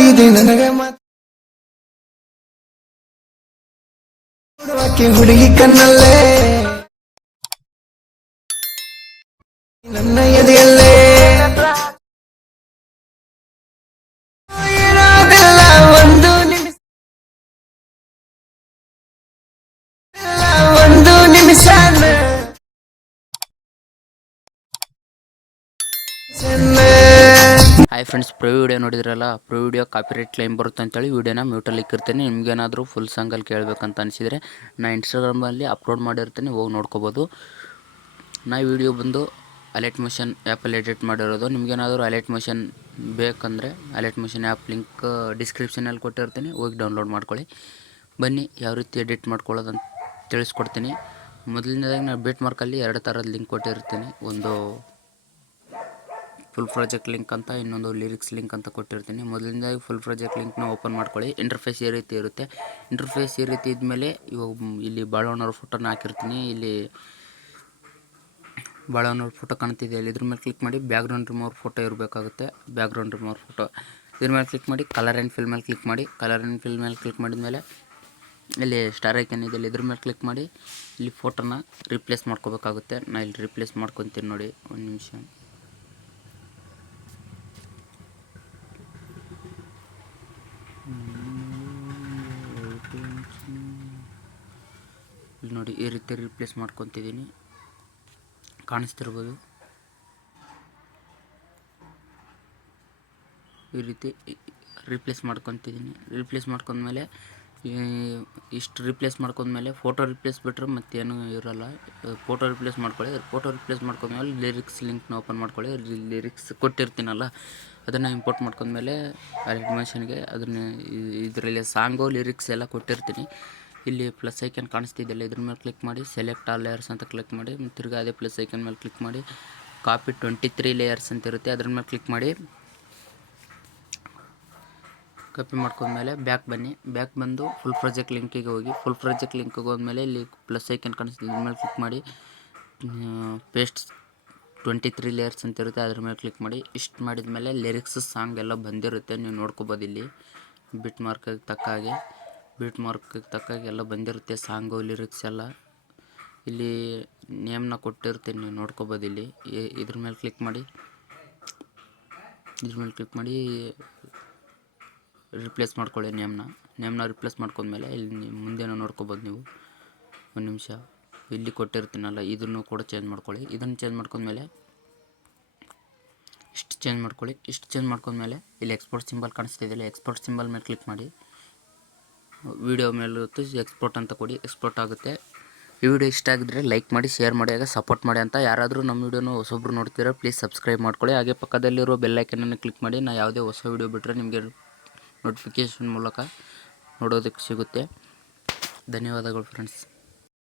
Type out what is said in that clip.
ಮಾಡಿದೆ ನನಗೆ ಮಾತಾಡುವಕ್ಕೆ ಹುಡುಗಿ ಕಣ್ಣಲ್ಲೇ ನನ್ನ ಎದೆಯಲ್ಲೇ ಇರೋದಿಲ್ಲ ಒಂದು ನಿಮಿಷ ಒಂದು ನಿಮಿಷ ಹಾಯ್ ಫ್ರೆಂಡ್ಸ್, ಪ್ರೋ ವಿಡಿಯೋ ನೋಡಿದ್ರಲ್ಲ. ಪ್ರೋ ವಿಡಿಯೋ ಕಾಪಿರೈಟ್ ಕ್ಲೈಮ್ ಬರುತ್ತೆ ಅಂತೇಳಿ ವಿಡಿಯೋನ ಮ್ಯೂಟಲ್ಲಿ ಇಕ್ಕಿರ್ತೀನಿ. ನಿಮಗೇನಾದರೂ ಫುಲ್ ಸಾಂಗಲ್ಲಿ ಕೇಳಬೇಕಂತ ಅನಿಸಿದರೆ ನಾನು ಇನ್ಸ್ಟಾಗ್ರಾಮಲ್ಲಿ ಅಪ್ಲೋಡ್ ಮಾಡಿರ್ತೀನಿ, ಹೋಗಿ ನೋಡ್ಕೋಬೋದು. ನಾ ವಿಡಿಯೋ ಬಂದು ಅಲರ್ಟ್ ಮೋಷನ್ ಆ್ಯಪಲ್ಲಿ ಎಡಿಟ್ ಮಾಡಿರೋದು. ನಿಮಗೇನಾದರೂ ಅಲರ್ಟ್ ಮೋಷನ್ ಬೇಕಂದರೆ ಅಲರ್ಟ್ ಮೋಷನ್ ಆ್ಯಪ್ ಲಿಂಕ್ ಡಿಸ್ಕ್ರಿಪ್ಷನಲ್ಲಿ ಕೊಟ್ಟಿರ್ತೀನಿ, ಹೋಗಿ ಡೌನ್ಲೋಡ್ ಮಾಡ್ಕೊಳ್ಳಿ. ಬನ್ನಿ ಯಾವ ರೀತಿ ಎಡಿಟ್ ಮಾಡ್ಕೊಳ್ಳೋದಂತ ತಿಳಿಸ್ಕೊಡ್ತೀನಿ. ಮೊದಲನೇದಾಗಿ ನಾನು ಬಿಟ್ ಮಾರ್ಕಲ್ಲಿ 2 ಥರದ ಲಿಂಕ್ ಕೊಟ್ಟಿರ್ತೀನಿ. ಒಂದು ಫುಲ್ ಪ್ರಾಜೆಕ್ಟ್ ಲಿಂಕ್ ಅಂತ, ಇನ್ನೊಂದು ಲಿರಿಕ್ಸ್ ಲಿಂಕ್ ಅಂತ ಕೊಟ್ಟಿರ್ತೀನಿ. ಮೊದಲನೇದಾಗಿ ಫುಲ್ ಪ್ರಾಜೆಕ್ಟ್ ಲಿಂಕ್ನ ಓಪನ್ ಮಾಡ್ಕೊಳ್ಳಿ. ಇಂಟರ್ಫೇಸ್ ಈ ರೀತಿ ಇರುತ್ತೆ. ಇಂಟರ್ಫೇಸ್ ಈ ರೀತಿ ಇದ್ಮೇಲೆ ಇವಾಗ ಇಲ್ಲಿ ಬಾಳವಣ್ಣವ್ರ ಫೋಟೋನ ಹಾಕಿರ್ತೀನಿ. ಇಲ್ಲಿ ಬಾಳವಣ್ಣವ್ರ ಫೋಟೋ ಕಾಣ್ತಿದೆ, ಅಲ್ಲಿ ಇದ್ರ ಮೇಲೆ ಕ್ಲಿಕ್ ಮಾಡಿ ಬ್ಯಾಕ್ಗ್ರೌಂಡ್ ರಿಮೂವರ್ ಫೋಟೋ ಇರಬೇಕಾಗುತ್ತೆ. ಬ್ಯಾಕ್ಗ್ರೌಂಡ್ ರಿಮೂವರ್ ಫೋಟೋ ಇದ್ರ ಮೇಲೆ ಕ್ಲಿಕ್ ಮಾಡಿ ಕಲರ್ ಆ್ಯಂಡ್ ಫಿಲ್ ಮೇಲೆ ಕ್ಲಿಕ್ ಮಾಡಿ. ಕಲರ್ ಆ್ಯಂಡ್ ಫಿಲ್ ಮೇಲೆ ಕ್ಲಿಕ್ ಮಾಡಿದ ಮೇಲೆ ಇಲ್ಲಿ ಸ್ಟಾರ್ ಐಕನ್ ಇದೆ, ಇದ್ರ ಮೇಲೆ ಕ್ಲಿಕ್ ಮಾಡಿ ಇಲ್ಲಿ ಫೋಟೋನ ರಿಪ್ಲೇಸ್ ಮಾಡ್ಕೋಬೇಕಾಗುತ್ತೆ. ನಾನು ಇಲ್ಲಿ ರಿಪ್ಲೇಸ್ ಮಾಡ್ಕೊತೀನಿ ನೋಡಿ, ಒಂದು ನಿಮಿಷ. ಇಲ್ಲಿ ನೋಡಿ, ಈ ರೀತಿ ರಿಪ್ಲೇಸ್ ಮಾಡ್ಕೊತಿದ್ದೀನಿ, ಕಾಣಿಸ್ತಿರ್ಬೋದು. ಈ ರೀತಿ ರಿಪ್ಲೇಸ್ ಮಾಡ್ಕೊತಿದ್ದೀನಿ. ರಿಪ್ಲೇಸ್ ಮಾಡ್ಕೊಂಡ್ಮೇಲೆ ಇಷ್ಟು ರಿಪ್ಲೇಸ್ ಮಾಡ್ಕೊಂಡ್ಮೇಲೆ ಫೋಟೋ ರಿಪ್ಲೇಸ್ ಬಿಟ್ಟರೆ ಮತ್ತೇನು ಇರೋಲ್ಲ. ಫೋಟೋ ರಿಪ್ಲೇಸ್ ಮಾಡ್ಕೊಳ್ಳಿ. ಫೋಟೋ ರಿಪ್ಲೇಸ್ ಮಾಡ್ಕೊಂಡ್ಮೇಲೆ ಲಿರಿಕ್ಸ್ ಲಿಂಕ್ನ ಓಪನ್ ಮಾಡ್ಕೊಳ್ಳಿ. ಲಿರಿಕ್ಸ್ ಕೊಟ್ಟಿರ್ತೀನಲ್ಲ ಅದನ್ನು ಇಂಪೋರ್ಟ್ ಮಾಡ್ಕೊಂಡ್ಮೇಲೆ ಅಲರ್ಟ್ ಮೋಷನ್ಗೆ ಅದನ್ನು ಇದರಲ್ಲಿ ಸಾಂಗು ಲಿರಿಕ್ಸ್ ಎಲ್ಲ ಕೊಟ್ಟಿರ್ತೀನಿ. ಇಲ್ಲಿ ಪ್ಲಸ್ ಐಕನ್ ಕಾಣಿಸ್ತಿದೆಯಲ್ಲ, ಇದ್ರ ಮೇಲೆ ಕ್ಲಿಕ್ ಮಾಡಿ ಸೆಲೆಕ್ಟ್ ಆಲ್ ಲೇಯರ್ಸ್ ಅಂತ ಕ್ಲಿಕ್ ಮಾಡಿ. ತಿರ್ಗಿ ಅದೇ ಪ್ಲಸ್ ಐಕನ್ ಮೇಲೆ ಕ್ಲಿಕ್ ಮಾಡಿ ಕಾಪಿ 23 ಲೇಯರ್ಸ್ ಅಂತ ಇರುತ್ತೆ, ಅದ್ರ ಮೇಲೆ ಕ್ಲಿಕ್ ಮಾಡಿ ಕಾಪಿ ಮಾಡ್ಕೊಂಡ್ಮೇಲೆ ಬ್ಯಾಕ್ ಬನ್ನಿ. ಬ್ಯಾಕ್ ಬಂದು ಫುಲ್ ಪ್ರಾಜೆಕ್ಟ್ ಲಿಂಕಿಗೆ ಹೋಗಿ. ಫುಲ್ ಪ್ರಾಜೆಕ್ಟ್ ಲಿಂಕಿಗೆ ಹೋದ್ಮೇಲೆ ಇಲ್ಲಿ ಪ್ಲಸ್ ಐಕನ್ ಕಾಣಿಸ್ತಿದೆ, ಇದ್ರ ಮೇಲೆ ಕ್ಲಿಕ್ ಮಾಡಿ ಪೇಸ್ಟ್ 23 ಲೇಯರ್ಸ್ ಅಂತ ಇರುತ್ತೆ, ಅದ್ರ ಮೇಲೆ ಕ್ಲಿಕ್ ಮಾಡಿ. ಇಷ್ಟು ಮಾಡಿದ ಮೇಲೆ ಲಿರಿಕ್ಸ್ ಸಾಂಗ್ ಎಲ್ಲ ಬಂದಿರುತ್ತೆ, ನೀವು ನೋಡ್ಕೋಬೋದು. ಇಲ್ಲಿ ಬಿಟ್ ಮಾರ್ಕಿಗೆ ತಕ್ಕಾಗಿ ಎಲ್ಲ ಬಂದಿರುತ್ತೆ, ಸಾಂಗು ಲಿರಿಕ್ಸ್ ಎಲ್ಲ. ಇಲ್ಲಿ ನೇಮ್ನ ಕೊಟ್ಟಿರ್ತೀನಿ, ನೀವು ನೋಡ್ಕೋಬೋದು. ಇಲ್ಲಿ ಇದ್ರ ಮೇಲೆ ಕ್ಲಿಕ್ ಮಾಡಿ ರಿಪ್ಲೇಸ್ ಮಾಡ್ಕೊಳ್ಳಿ. ನೇಮ್ನ ರಿಪ್ಲೇಸ್ ಮಾಡ್ಕೊಂಡ್ಮೇಲೆ ಇಲ್ಲಿ ಮುಂದೆನೂ ನೋಡ್ಕೋಬೋದು ನೀವು. ಒಂದು ನಿಮಿಷ, ಇಲ್ಲಿ ಕೊಟ್ಟಿರ್ತೀನಲ್ಲ ಇದನ್ನು ಕೂಡ ಚೇಂಜ್ ಮಾಡ್ಕೊಳ್ಳಿ. ಇದನ್ನು ಚೇಂಜ್ ಮಾಡ್ಕೊಂಡ್ಮೇಲೆ ಇಷ್ಟು ಚೇಂಜ್ ಮಾಡ್ಕೊಂಡ್ಮೇಲೆ ಇಲ್ಲಿ ಎಕ್ಸ್ಪೋರ್ಟ್ ಸಿಂಬಲ್ ಕಾಣಿಸ್ತಿದೆಯಲ್ಲ, ಎಕ್ಸ್ಪೋರ್ಟ್ ಸಿಂಬಲ್ ಮೇಲೆ ಕ್ಲಿಕ್ ಮಾಡಿ. ವಿಡಿಯೋ ಮೇಲೆ ಎಕ್ಸ್ಪೋರ್ಟ್ ಅಂತ ಕೊಡಿ, ಎಕ್ಸ್ಪೋರ್ಟ್ ಆಗುತ್ತೆ. ಈ ವಿಡಿಯೋ ಇಷ್ಟ ಆಗಿದ್ರೆ ಲೈಕ್ ಮಾಡಿ, ಶೇರ್ ಮಾಡಿ, ಹಾಗೆ ಸಪೋರ್ಟ್ ಮಾಡಿ. ಅಂತ ಯಾರಾದರೂ ನಮ್ಮ ವಿಡಿಯೋನ ಹೊಸೊಬ್ರು ನೋಡ್ತೀರಾ ಪ್ಲೀಸ್ ಸಬ್ಸ್ಕ್ರೈಬ್ ಮಾಡ್ಕೊಳ್ಳಿ. ಹಾಗೆ ಪಕ್ಕದಲ್ಲಿರೋ ಬೆಲ್ ಐಕನನ್ನು ಕ್ಲಿಕ್ ಮಾಡಿ. ನಾನು ಯಾವುದೇ ಹೊಸ ವಿಡಿಯೋ ಬಿಟ್ಟರೆ ನಿಮಗೆ ನೋಟಿಫಿಕೇಷನ್ ಮೂಲಕ ನೋಡೋದಕ್ಕೆ ಸಿಗುತ್ತೆ. ಧನ್ಯವಾದಗಳು ಫ್ರೆಂಡ್ಸ್.